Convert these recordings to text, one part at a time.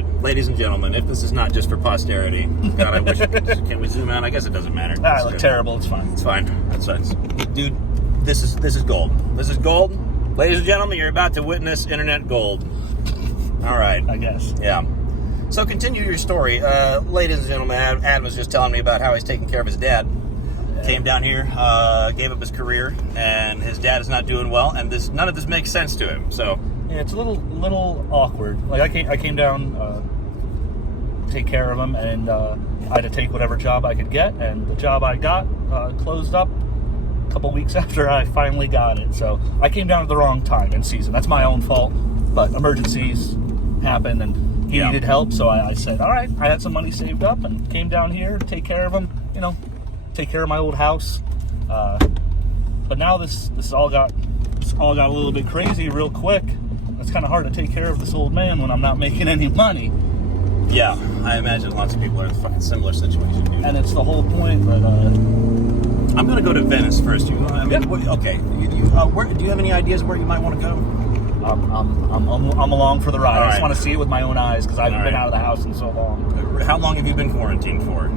right, ladies and gentlemen, if this is not just for posterity, God, I wish. Can we zoom out? I guess it doesn't matter. I look terrible. It's fine. It's fine. That's fine. Dude, this is gold. This is gold. Ladies and gentlemen, you're about to witness internet gold. All right. I guess. Yeah. So continue your story. Ladies and gentlemen, Adam was just telling me about how he's taking care of his dad. Came down here, gave up his career, and his dad is not doing well, and none of this makes sense to him. So yeah, it's a little awkward. Like I came down, take care of him, and I had to take whatever job I could get, and the job I got closed up a couple weeks after I finally got it. So I came down at the wrong time in season. That's my own fault, but emergencies happen, and he needed help, so I said, all right, I had some money saved up and came down here to take care of him, take care of my old house. But now this all got a little bit crazy real quick. It's kind of hard to take care of this old man when I'm not making any money. Yeah, I imagine lots of people are in a similar situation. Dude. And it's the whole point that I'm going to go to Venice first. Okay. Where, do you have any ideas where you might want to go? I'm along for the ride. All I just right. want to see it with my own eyes because I haven't been out of the house in so long. How long have you been quarantined for?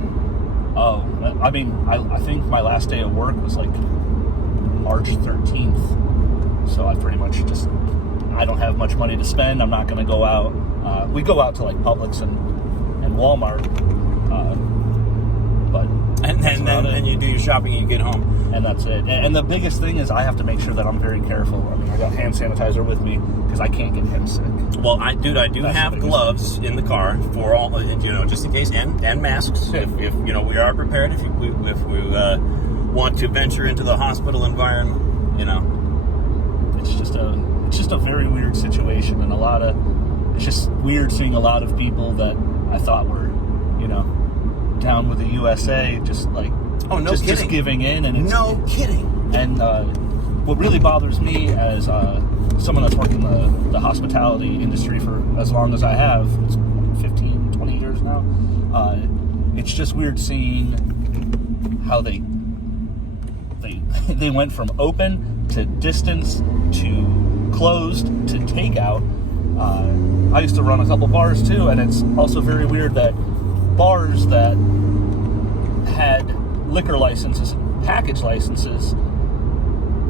Oh, I mean, I think my last day of work was like March 13th. So I pretty much I don't have much money to spend. I'm not going to go out. We go out to like Publix and Walmart. But and then you do your shopping and you get home. And that's it. And the biggest thing is I have to make sure that I'm very careful. I mean, I got hand sanitizer with me because I can't get him sick. Well, I do have gloves in the car for all, just in case, and masks. Yeah. If we are prepared. If we want to venture into the hospital environment, It's just a very weird situation, and it's just weird seeing a lot of people that I thought were, down with the USA, just like, just giving in, and it's, no kidding. And what really bothers me as someone that's worked in the hospitality industry for as long as I have, it's 15, 20 years now, it's just weird seeing how they went from open to distance to closed to takeout. I used to run a couple bars too, and it's also very weird that bars that had liquor licenses, package licenses,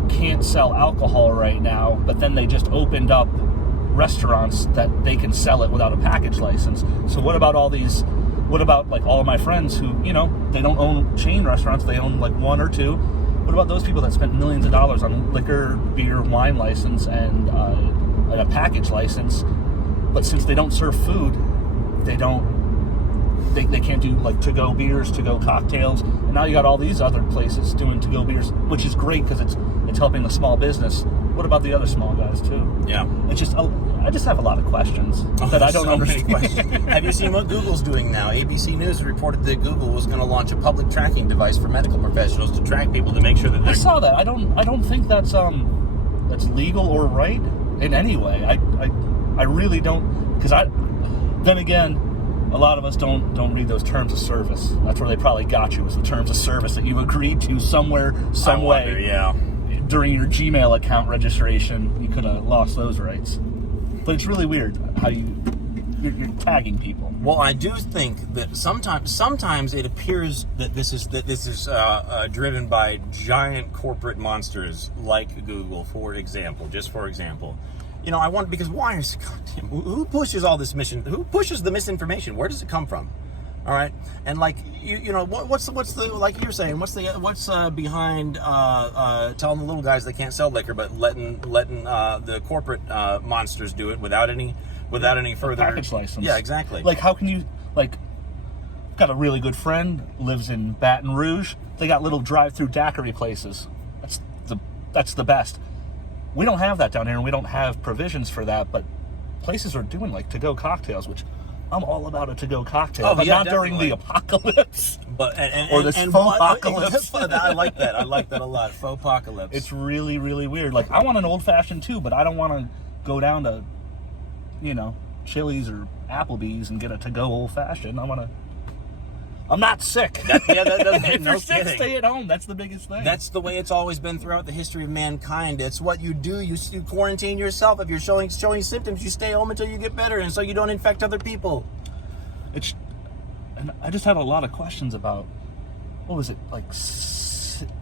can't sell alcohol right now, but then they just opened up restaurants that they can sell it without a package license. So what about like all of my friends who, they don't own chain restaurants, they own like one or two. What about those people that spent millions of dollars on liquor, beer, wine license, and like a package license, but since they don't serve food, they can't do like to-go beers, to-go cocktails, and now you got all these other places doing to-go beers, which is great because it's helping the small business. What about the other small guys too? Yeah, I just have a lot of questions that I don't understand. Have you seen what Google's doing now? ABC News reported that Google was going to launch a public tracking device for medical professionals to track people to make sure that I saw that. I don't think that's legal or right in any way. I really don't, because then again, a lot of us don't read those terms of service. That's where they probably got you, is the terms of service that you agreed to somewhere, some way. Yeah. During your Gmail account registration, you could have lost those rights. But it's really weird how you're tagging people. Well, I do think that sometimes it appears that this is driven by giant corporate monsters like Google, for example. I want, because why is, goddamn, who pushes all this who pushes the misinformation? Where does it come from? All right, and like what's the, like you're saying, what's behind telling the little guys they can't sell liquor, but letting the corporate monsters do it without any further package license? Yeah, exactly. Like, how can you, like, got a really good friend, lives in Baton Rouge. They got little drive-through daiquiri places. That's the best. We don't have that down here, and we don't have provisions for that, but places are doing like to-go cocktails, which I'm all about a to-go cocktail, but not definitely. during the apocalypse. But or this faux apocalypse. I like that. I like that a lot. Faux apocalypse. It's really, really weird. Like, I want an old-fashioned too, but I don't want to go down to, Chili's or Applebee's and get a to-go old-fashioned. I want I'm not sick. No if you're sick, kidding. stay at home. That's the biggest thing. That's the way it's always been throughout the history of mankind. It's what you do. You quarantine yourself. If you're showing symptoms, you stay home until you get better, and so you don't infect other people. And I just had a lot of questions about, what was it, like,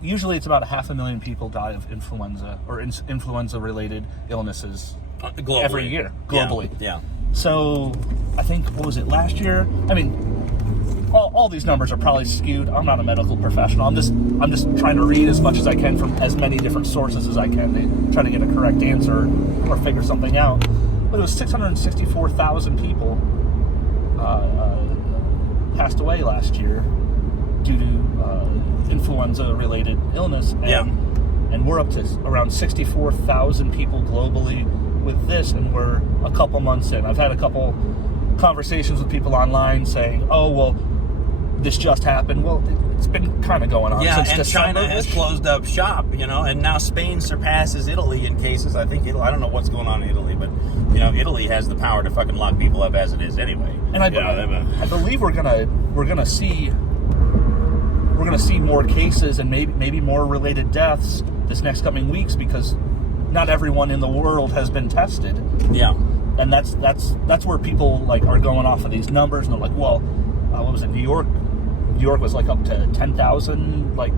usually it's about 500,000 people die of influenza or influenza-related illnesses Globally. every year, globally. Yeah. So, I think, what was it, last year? I mean, all these numbers are probably skewed. I'm not a medical professional. I'm just trying to read as much as I can from as many different sources as I can to try to get a correct answer or figure something out. But it was 664,000 people passed away last year due to influenza-related illness. And we're up to around 64,000 people globally with this, and we're a couple months in. I've had a couple conversations with people online saying, oh, well, this just happened. Well, it's been kind of going on since December. China has closed up shop, and now Spain surpasses Italy in cases. I think I don't know what's going on in Italy, but Italy has the power to fucking lock people up as it is anyway. And I believe we're gonna see more cases and maybe more related deaths this next coming weeks, because not everyone in the world has been tested. Yeah. And that's where people like are going off of these numbers, and they're like, well, what was it? New York was like up to 10,000 like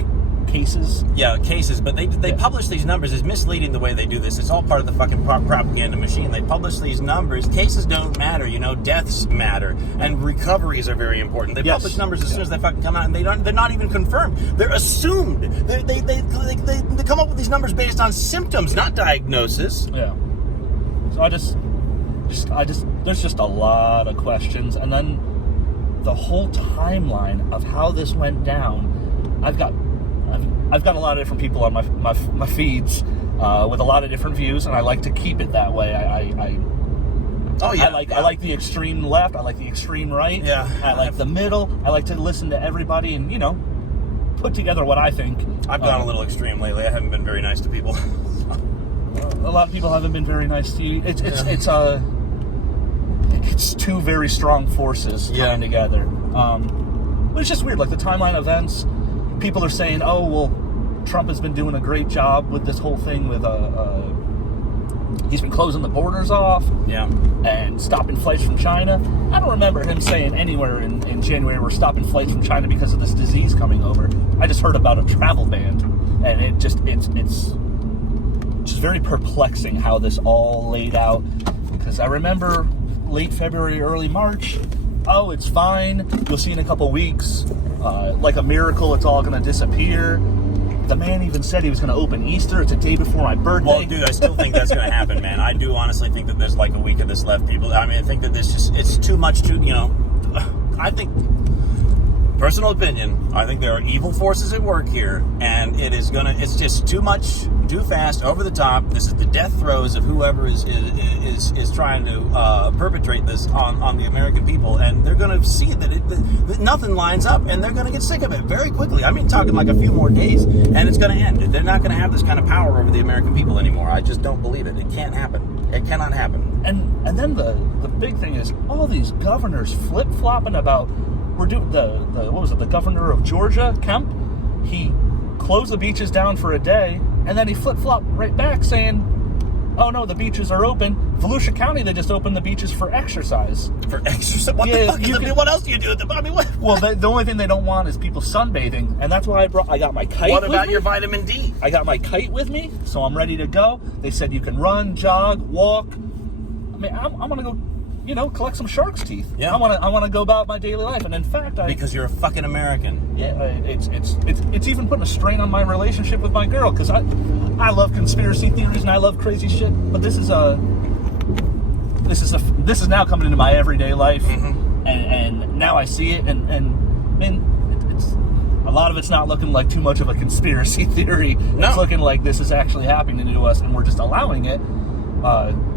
cases. Yeah, cases, but they publish these numbers. It's misleading the way they do this. It's all part of the fucking propaganda machine. They publish these numbers. Cases don't matter, deaths matter, and recoveries are very important. They publish numbers as soon as they fucking come out, and they're not even confirmed. They're assumed. They come up with these numbers based on symptoms, not diagnosis. Yeah. So I just there's just a lot of questions, and then the whole timeline of how this went down. I've got a lot of different people on my feeds with a lot of different views, and I like to keep it that way. I like the extreme left. I like the extreme right. Yeah. I like the middle. I like to listen to everybody and put together what I think. I've gone a little extreme lately. I haven't been very nice to people. A lot of people haven't been very nice to you. It's two very strong forces coming together. But it's just weird, like the timeline events. People are saying, oh, well, Trump has been doing a great job with this whole thing with, he's been closing the borders off and stopping flights from China. I don't remember him saying anywhere in January we're stopping flights from China because of this disease coming over. I just heard about a travel ban, and it's just very perplexing how this all laid out, because I remember late February, early March, oh, it's fine, you'll see in a couple weeks, like a miracle, it's all going to disappear. The man even said he was going to open Easter. It's a day before my birthday. Well, dude, I still think that's going to happen, man. I do honestly think that there's like a week of this left, people. I mean, I think that it's too much I think, personal opinion, I think there are evil forces at work here, and it's just too much, too fast, over the top. This is the death throes of whoever is trying to perpetrate this on the American people, and they're going to see that nothing lines up, and they're going to get sick of it very quickly. I mean, talking like a few more days, and it's going to end. They're not going to have this kind of power over the American people anymore. I just don't believe it. It can't happen. It cannot happen. And then the big thing is all these governors flip-flopping about. We're doing the governor of Georgia, Kemp, he closed the beaches down for a day, and then he flip-flopped right back saying, oh no, the beaches are open. Volusia County, they just opened the beaches for exercise. For exercise? What the fuck? What else do you do with them? I mean, what? Well, the only thing they don't want is people sunbathing, and that's why I got my kite. What about your vitamin D? I got my kite with me, so I'm ready to go. They said you can run, jog, walk. I mean, I'm gonna go, collect some shark's teeth. Yeah. I want to go about my daily life, and in fact, because you're a fucking American. Yeah, it's even putting a strain on my relationship with my girl, because I love conspiracy theories and I love crazy shit, but this is now coming into my everyday life, and now I see it, and it's a lot of it's not looking like too much of a conspiracy theory. No. It's looking like this is actually happening to us, and we're just allowing it.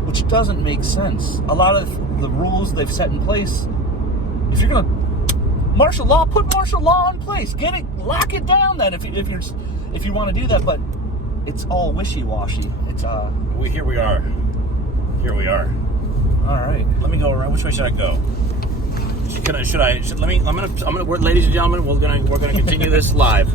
Which doesn't make sense. A lot of the rules they've set in place, if you're gonna martial law, put martial law in place. Lock it down then if you want to do that. But it's all wishy-washy. It's Here we are. All right. Let me go around. Which way should I go? Should I? Let me. I'm gonna. Ladies and gentlemen, we're gonna continue this live.